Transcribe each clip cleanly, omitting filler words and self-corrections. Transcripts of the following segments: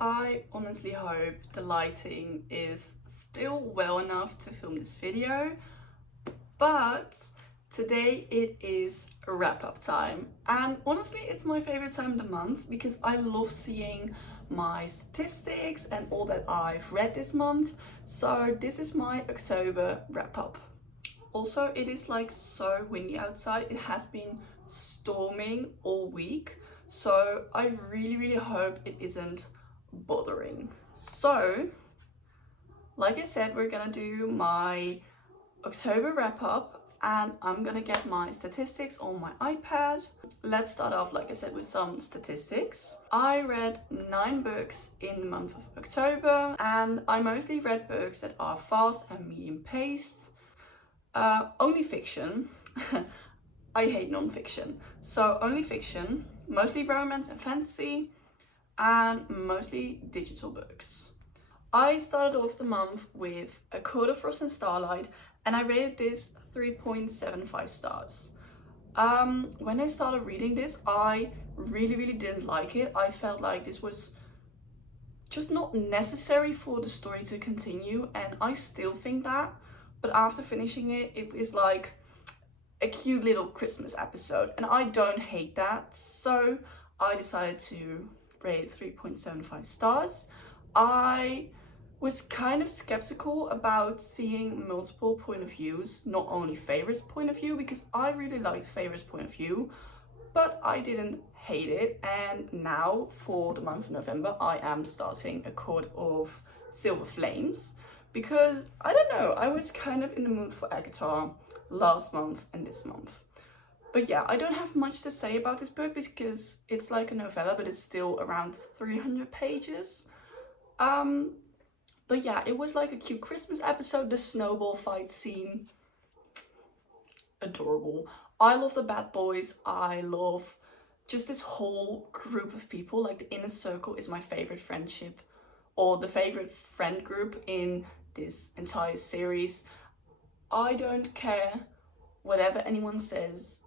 I honestly hope the lighting is still well enough to film this video, but today it is a wrap-up time, and honestly it's my favorite time of the month because I love seeing my statistics and all that I've read this month. So this is my October wrap-up. Also, it is like so windy outside. It has been storming all week, so I really hope it isn't bothering. So like I said, we're gonna do my October wrap up and I'm gonna get my statistics on my iPad. Let's start off, like I said, with some statistics. I read 9 books in the month of October, and I mostly read books that are fast and medium paced. Only fiction. I hate non-fiction. So only fiction, mostly romance and fantasy, and mostly digital books. I started off the month with A Court of Frost and Starlight, and I rated this 3.75 stars. When I started reading this, I really didn't like it. I felt like this was just not necessary for the story to continue, and I still think that. But after finishing it, it is like a cute little Christmas episode, and I don't hate that. So I decided to rate 3.75 stars. I was kind of skeptical about seeing multiple point of views, not only Favor's point of view, because I really liked Favor's point of view, but I didn't hate it. And now for the month of November, I am starting A Court of Silver Flames because, I don't know, I was kind of in the mood for Agatha last month and this month. But yeah, I don't have much to say about this book because it's like a novella, but it's still around 300 pages. But yeah, it was like a cute Christmas episode. The snowball fight scene, adorable. I love the bad boys. I love just this whole group of people. Like the inner circle is my favorite friendship, or the favorite friend group in this entire series. I don't care whatever anyone says.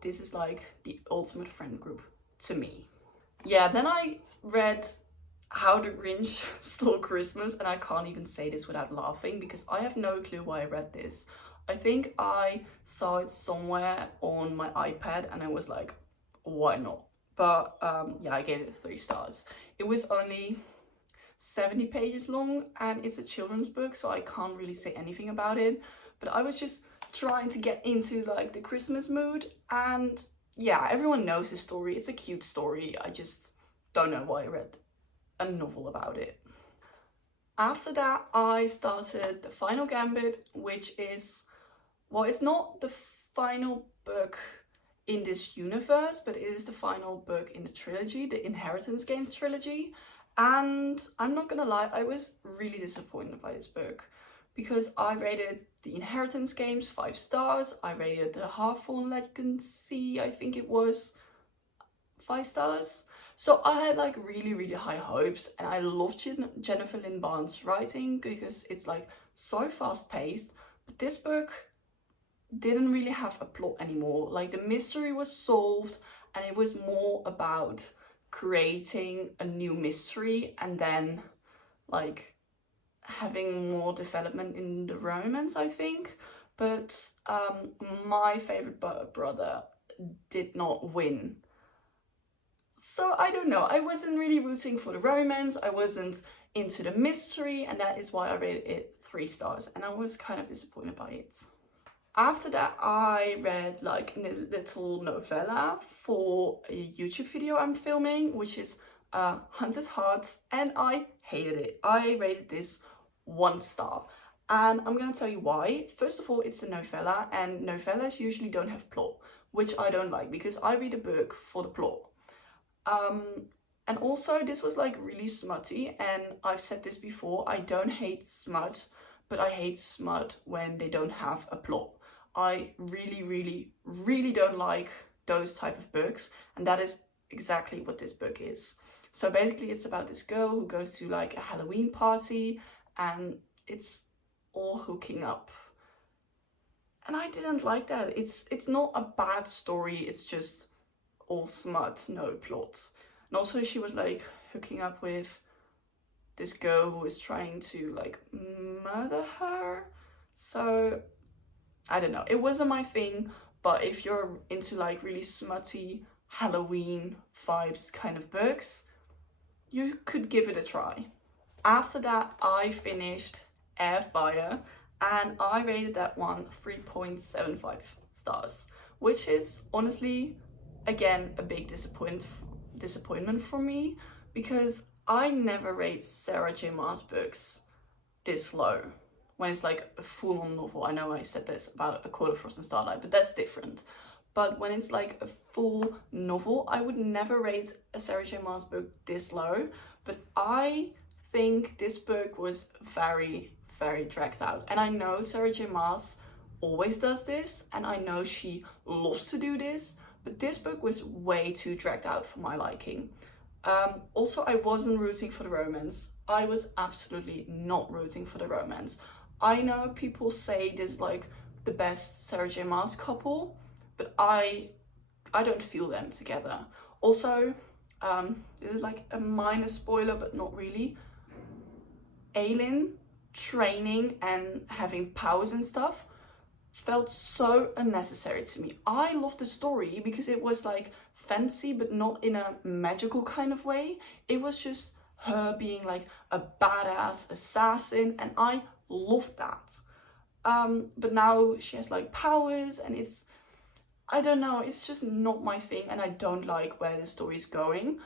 This is like the ultimate friend group to me. Yeah, then I read How the Grinch Stole Christmas, and I can't even say this without laughing because I have no clue why I read this. I think I saw it somewhere on my iPad and I was like, why not? But yeah, I gave it 3 stars. It was only 70 pages long and it's a children's book, so I can't really say anything about it. But I was just trying to get into like the Christmas mood, and yeah, everyone knows the story. It's a cute story. I just don't know why I read a novel about it. After that, I started the Final Gambit, which is, well, it's not the final book in this universe, but it is the final book in the trilogy, the Inheritance Games trilogy. And I'm not gonna lie, I was really disappointed by this book because I rated the Inheritance Games 5 stars. I rated the Hearthstone Legacy, I think it was 5 stars. So I had like really high hopes, and I loved Jennifer Lynn Barnes' writing because it's like so fast paced. But this book didn't really have a plot anymore. Like the mystery was solved and it was more about creating a new mystery and then like having more development in the romance, I think. But my favorite brother did not win. So I don't know, I wasn't really rooting for the romance, I wasn't into the mystery, and that is why I rated it 3 stars, and I was kind of disappointed by it. After that, I read like a little novella for a YouTube video I'm filming, which is Hunter's Hearts, and I hated it. I rated this 1 star, and I'm gonna tell you why. First of all, it's a novella, and novellas usually don't have plot, which I don't like because I read a book for the plot. And also this was like really smutty, and I've said this before, I don't hate smut, but I hate smut when they don't have a plot. I really don't like those type of books, and that is exactly what this book is. So basically it's about this girl who goes to like a Halloween party and it's all hooking up. And I didn't like that. It's not a bad story, it's just all smut, no plot. And also she was like hooking up with this girl who is trying to like murder her. So I don't know, it wasn't my thing, but if you're into like really smutty Halloween vibes kind of books, you could give it a try. After that, I finished Airfire and I rated that one 3.75 stars, which is honestly, again, a big disappointment for me, because I never rate Sarah J. Maas books this low when it's like a full-on novel. I know I said this about A Court of Frost and Starlight, but that's different. But when it's like a full novel, I would never rate a Sarah J. Maas book this low. But I think this book was very, very dragged out. And I know Sarah J. Maas always does this, and I know she loves to do this, but this book was way too dragged out for my liking. Also, I wasn't rooting for the romance. I was absolutely not rooting for the romance. I know people say this is like the best Sarah J. Maas couple, but I don't feel them together. Also, this is like a minor spoiler, but not really. Aelin training and having powers and stuff felt so unnecessary to me. I loved the story because it was like fancy, but not in a magical kind of way. It was just her being like a badass assassin, and I loved that. But now she has like powers, and I don't know, it's just not my thing, and I don't like where the story is going.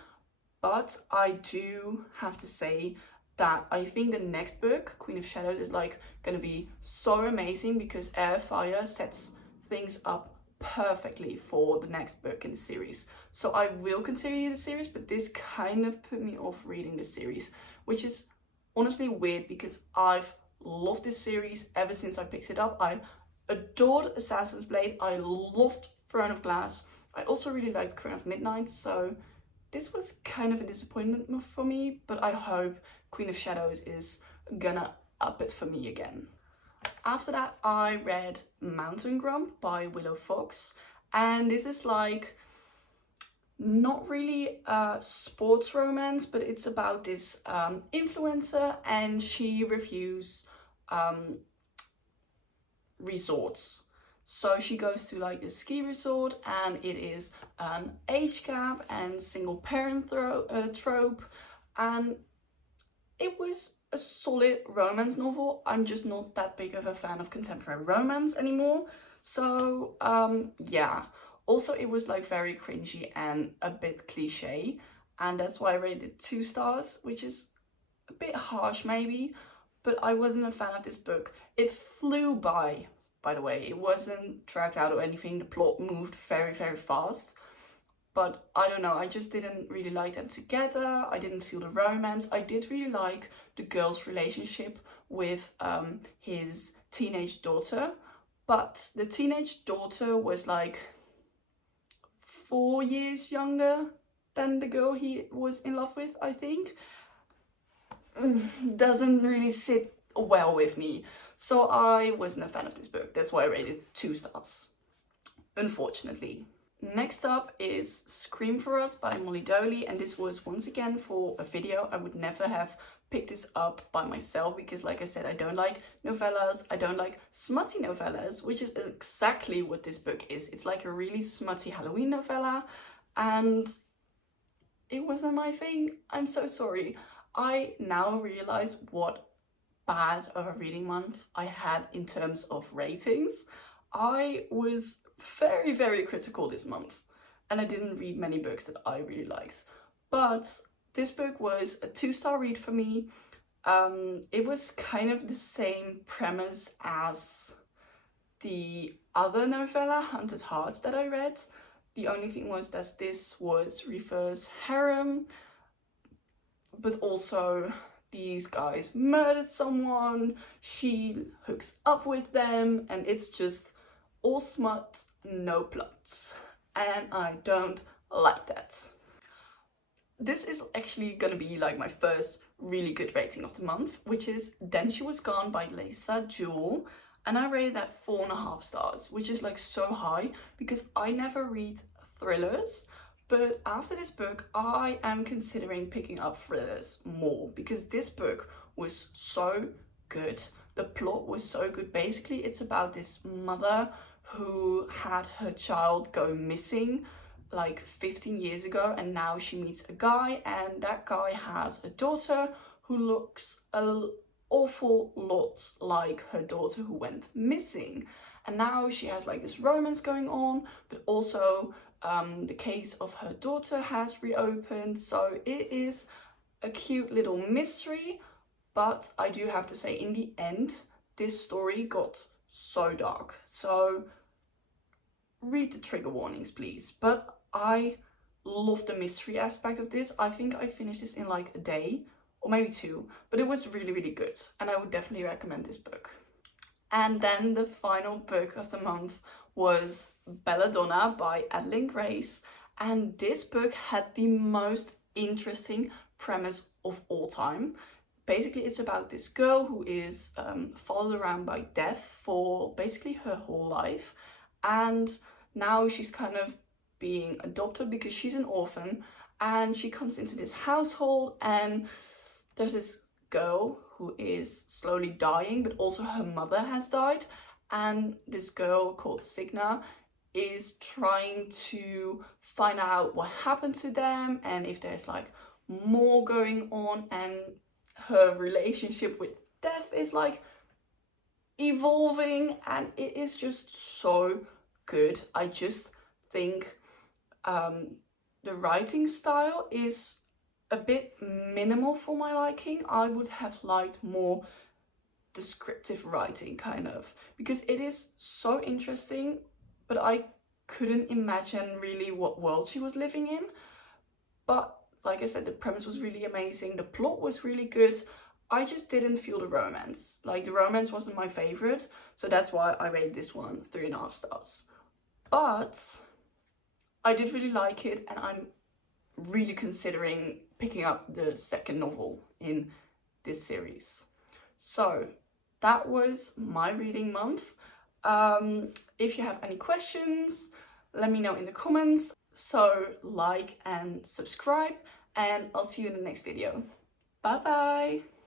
But I do have to say that I think the next book, Queen of Shadows, is like gonna be so amazing, because Airfire sets things up perfectly for the next book in the series. So I will continue the series, but this kind of put me off reading the series, which is honestly weird because I've loved this series ever since I picked it up. I adored Assassin's Blade, I loved Throne of Glass, I also really liked Crown of Midnight, so this was kind of a disappointment for me, but I hope Queen of Shadows is gonna up it for me again. After that, I read Mountain Grump by Willow Fox, and this is like not really a sports romance, but it's about this influencer, and she reviews resorts. So she goes to like a ski resort, and it is an age gap and single parent trope, and it was a solid romance novel. I'm just not that big of a fan of contemporary romance anymore. So yeah. Also, it was like very cringy and a bit cliche, and that's why I rated it 2 stars, which is a bit harsh maybe, but I wasn't a fan of this book. It flew by the way. It wasn't dragged out or anything. The plot moved very, very fast. But I don't know, I just didn't really like them together. I didn't feel the romance. I did really like the girl's relationship with his teenage daughter. But the teenage daughter was like 4 years younger than the girl he was in love with, I think. Doesn't really sit well with me. So I wasn't a fan of this book. That's why I rated 2 stars, unfortunately. Next up is Scream for Us by Molly Doley, and this was once again for a video. I would never have picked this up by myself because, like I said, I don't like novellas, I don't like smutty novellas, which is exactly what this book is. It's like a really smutty Halloween novella, and it wasn't my thing. I'm so sorry. I now realize what bad of a reading month I had in terms of ratings. I was very, very critical this month, and I didn't read many books that I really liked. But this book was a 2-star read for me. It was kind of the same premise as the other novella, Haunted Hearts, that I read. The only thing was that this was reverse harem, but also these guys murdered someone, she hooks up with them, and it's just all smut, no plots. And I don't like that. This is actually gonna be like my first really good rating of the month, which is Then She Was Gone by Lisa Jewell. And I rated that 4.5 stars, which is like so high because I never read thrillers, but after this book, I am considering picking up thrillers more because this book was so good. The plot was so good. Basically, it's about this mother who had her child go missing like 15 years ago, and now she meets a guy, and that guy has a daughter who looks an awful lot like her daughter who went missing. And now she has like this romance going on, but also the case of her daughter has reopened. So it is a cute little mystery, but I do have to say, in the end, this story got so dark. So read the trigger warnings, please. But I love the mystery aspect of this. I think I finished this in like a day or maybe 2, but it was really, really good. And I would definitely recommend this book. And then the final book of the month was Dona by Adeline Grace. And this book had the most interesting premise of all time. Basically, it's about this girl who is followed around by death for basically her whole life. And now she's kind of being adopted because she's an orphan. And she comes into this household, and there's this girl who is slowly dying, but also her mother has died. And this girl called Signa is trying to find out what happened to them and if there's like more going on, and her relationship with death is like evolving, and it is just so good. I just think the writing style is a bit minimal for my liking. I would have liked more descriptive writing, kind of, because it is so interesting, but I couldn't imagine really what world she was living in. But like I said, the premise was really amazing, the plot was really good. I just didn't feel the romance. Like, the romance wasn't my favorite, so that's why I rated this one 3.5 stars. But I did really like it, and I'm really considering picking up the second novel in this series. So that was my reading month. If you have any questions, let me know in the comments. So like and subscribe, and I'll see you in the next video. Bye bye!